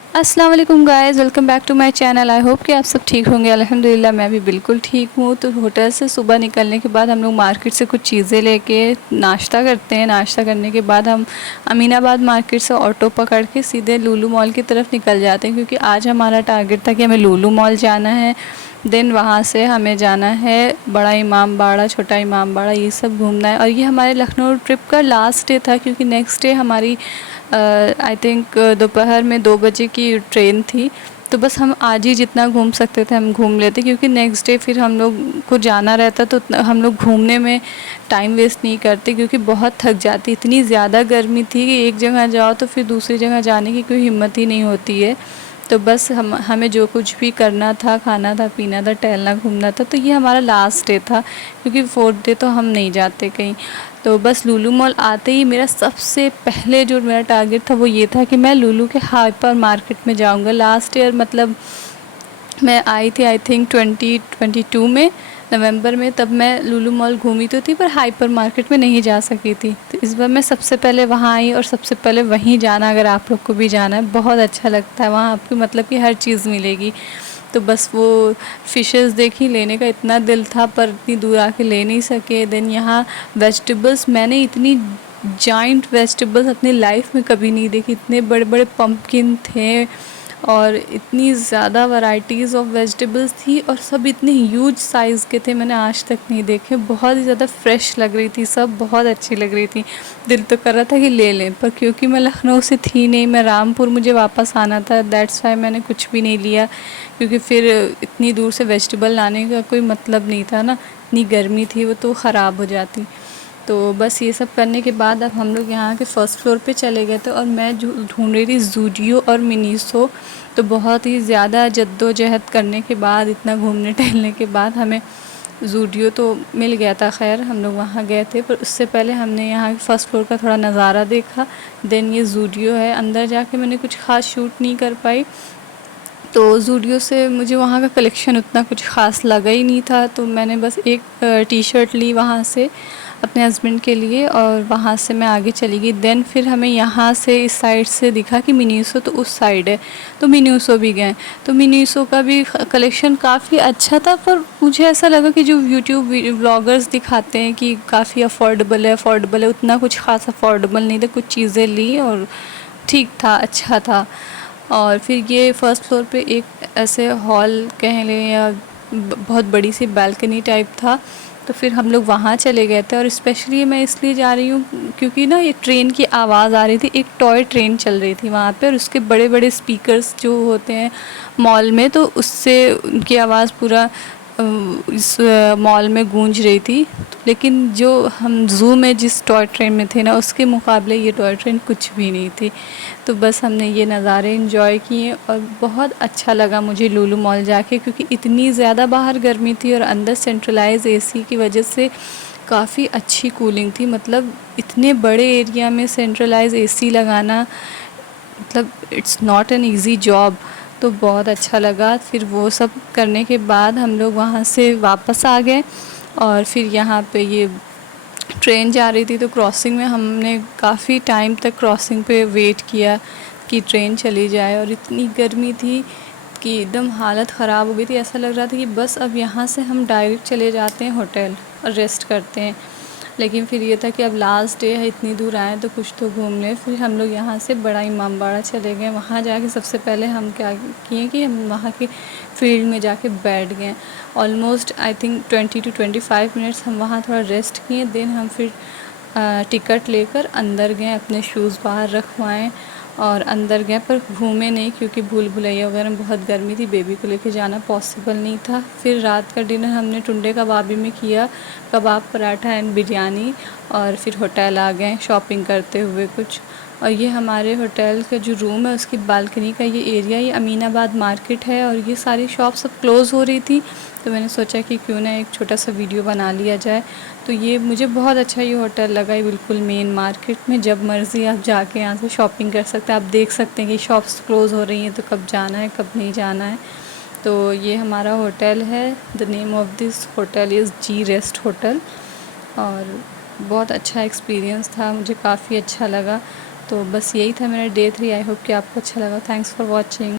अस्सलाम वालेकुम guys, welcome back to my channel. I hope कि आप सब ठीक होंगे। अल्हम्दुलिल्लाह मैं भी बिल्कुल ठीक हूँ। तो होटल से सुबह निकलने के बाद हम लोग मार्केट से कुछ चीज़ें लेके नाश्ता करते हैं। नाश्ता करने के बाद हम अमीनाबाद मार्केट से ऑटो पकड़ के सीधे लुलु मॉल की तरफ निकल जाते हैं, क्योंकि आज हमारा टारगेट था कि हमें लुलु मॉल जाना है। देन वहाँ से हमें जाना है बड़ा इमाम बाड़ा, छोटा इमाम बाड़ा, ये सब घूमना है। और ये हमारे लखनऊ ट्रिप का लास्ट डे था, क्योंकि नेक्स्ट डे हमारी आई थिंक दोपहर में 2 बजे की ट्रेन थी। तो बस हम आज ही जितना घूम सकते थे हम घूम लेते, क्योंकि नेक्स्ट डे फिर हम लोग को जाना रहता, तो हम लोग घूमने में टाइम वेस्ट नहीं करते, क्योंकि बहुत थक जाती। इतनी ज़्यादा गर्मी थी कि एक जगह जाओ तो फिर दूसरी जगह जाने की कोई हिम्मत ही नहीं होती है। तो बस हमें जो कुछ भी करना था, खाना था, पीना था, टहलना घूमना था, तो ये हमारा लास्ट डे था, क्योंकि 4th डे तो हम नहीं जाते कहीं। तो बस लुलु मॉल आते ही मेरा सबसे पहले जो मेरा टारगेट था वो ये था कि मैं लुलु के हाइपर मार्केट में जाऊंगा। लास्ट ईयर मतलब मैं आई थी आई थिंक 2022 में नवंबर में, तब मैं लुलु मॉल घूमी तो थी, पर हाइपर मार्केट में नहीं जा सकी थी। तो इस बार मैं सबसे पहले वहाँ आई, और सबसे पहले वहीं जाना। अगर आप लोग को भी जाना है, बहुत अच्छा लगता है वहाँ, आपको मतलब कि हर चीज़ मिलेगी। तो बस वो फ़िशेस देखी, लेने का इतना दिल था, पर इतनी दूर आके ले नहीं सके। देन यहाँ वेजिटेबल्स, मैंने इतनी जाइंट वेजिटेबल्स अपनी लाइफ में कभी नहीं देखी। इतने बड़े बड़े पम्पकिन थे, और इतनी ज़्यादा वैरायटीज़ ऑफ वेजिटेबल्स थी, और सब इतने ह्यूज साइज़ के थे, मैंने आज तक नहीं देखे। बहुत ही ज़्यादा फ्रेश लग रही थी, सब बहुत अच्छी लग रही थी। दिल तो कर रहा था कि ले लें, पर क्योंकि मैं लखनऊ से थी नहीं, मैं रामपुर मुझे वापस आना था, दैट्स वाई मैंने कुछ भी नहीं लिया, क्योंकि फिर इतनी दूर से वेजिटेबल लाने का कोई मतलब नहीं था ना। इतनी गर्मी थी, वो तो ख़राब हो जाती। तो बस ये सब करने के बाद अब हम लोग यहाँ के फ़र्स्ट फ्लोर पे चले गए थे, और मैं ढूंढ रही थी ज़ूडियो और मिनीसो। तो बहुत ही ज़्यादा जद्दोजहद करने के बाद, इतना घूमने टहलने के बाद हमें ज़ूडियो तो मिल गया था। खैर हम लोग वहाँ गए थे, पर उससे पहले हमने यहाँ के फ़र्स्ट फ्लोर का थोड़ा नज़ारा देखा। देन ये ज़ूडियो है, अंदर जाके मैंने कुछ ख़ास शूट नहीं कर पाई। तो ज़ूडियो से मुझे वहाँ का कलेक्शन उतना कुछ ख़ास लगा ही नहीं था, तो मैंने बस एक टी शर्ट ली वहाँ से अपने हस्बैंड के लिए, और वहाँ से मैं आगे चली गई। देन फिर हमें यहाँ से इस साइड से दिखा कि मिनीसो तो उस साइड है, तो मिनीसो भी गए। तो मिनीसो का भी कलेक्शन काफ़ी अच्छा था, पर मुझे ऐसा लगा कि जो यूट्यूब व्लॉगर्स दिखाते हैं कि काफ़ी अफोर्डेबल है, उतना कुछ ख़ास अफोर्डेबल नहीं था। कुछ चीज़ें ली और ठीक था, अच्छा था। और फिर ये फ़र्स्ट फ्लोर पे एक ऐसे हॉल कह लें, या बहुत बड़ी सी बालकनी टाइप था। तो फिर हम लोग वहाँ चले गए थे, और स्पेशली मैं इसलिए जा रही हूँ क्योंकि ना ये ट्रेन की आवाज़ आ रही थी। एक टॉय ट्रेन चल रही थी वहाँ पे, और उसके बड़े बड़े स्पीकर्स जो होते हैं मॉल में, तो उससे उनकी आवाज़ पूरा इस मॉल में गूंज रही थी। लेकिन जो हम ज़ू में जिस टॉय ट्रेन में थे ना, उसके मुकाबले ये टॉय ट्रेन कुछ भी नहीं थी। तो बस हमने ये नज़ारे एंजॉय किए, और बहुत अच्छा लगा मुझे लुलु मॉल जाके, क्योंकि इतनी ज़्यादा बाहर गर्मी थी, और अंदर सेंट्रलाइज एसी की वजह से काफ़ी अच्छी कूलिंग थी। मतलब इतने बड़े एरिया में सेंट्रलाइज एसी लगाना, मतलब it's not an easy job. तो बहुत अच्छा लगा। फिर वो सब करने के बाद हम लोग वहाँ से वापस आ गए, और फिर यहाँ पे ये ट्रेन जा रही थी, तो क्रॉसिंग में हमने काफ़ी टाइम तक क्रॉसिंग पे वेट किया कि ट्रेन चली जाए। और इतनी गर्मी थी कि एकदम हालत ख़राब हो गई थी। ऐसा लग रहा था कि बस अब यहाँ से हम डायरेक्ट चले जाते हैं होटल और रेस्ट करते हैं। लेकिन फिर ये था कि अब लास्ट डे है, इतनी दूर आए तो कुछ तो घूम लें। फिर हम लोग यहाँ से बड़ा इमाम बाड़ा चले गए। वहाँ जाके सबसे पहले हम क्या किए कि हम वहाँ के फील्ड में जाके बैठ गए। Almost I think 20 to 25 minutes हम वहाँ थोड़ा रेस्ट किए। देन हम फिर टिकट लेकर अंदर गए, अपने शूज़ बाहर रखवाएं और अंदर गए, पर घूमे नहीं, क्योंकि भूल भुलैया वगैरह में बहुत गर्मी थी, बेबी को लेके जाना पॉसिबल नहीं था। फिर रात का डिनर हमने टुंडे कबाबी में किया, कबाब, पराठा एंड बिरयानी। और फिर होटल आ गए शॉपिंग करते हुए कुछ। और ये हमारे होटल का जो रूम है उसकी बालकनी का ये एरिया, ये अमीनाबाद मार्केट है, और ये सारी शॉप सब क्लोज़ हो रही थी, तो मैंने सोचा कि क्यों ना एक छोटा सा वीडियो बना लिया जाए। तो ये मुझे बहुत अच्छा ये होटल लगा, ये बिल्कुल मेन मार्केट में, जब मर्ज़ी आप जाके यहाँ से शॉपिंग कर सकते हैं। आप देख सकते हैं कि शॉप्स क्लोज़ हो रही हैं, तो कब जाना है कब नहीं जाना है। तो ये हमारा होटल है। The name of this hotel is G rest hotel, और बहुत अच्छा एक्सपीरियंस था, मुझे काफ़ी अच्छा लगा। तो बस यही था मेरा डे 3। आई होप कि आपको अच्छा लगा। Thanks for watching.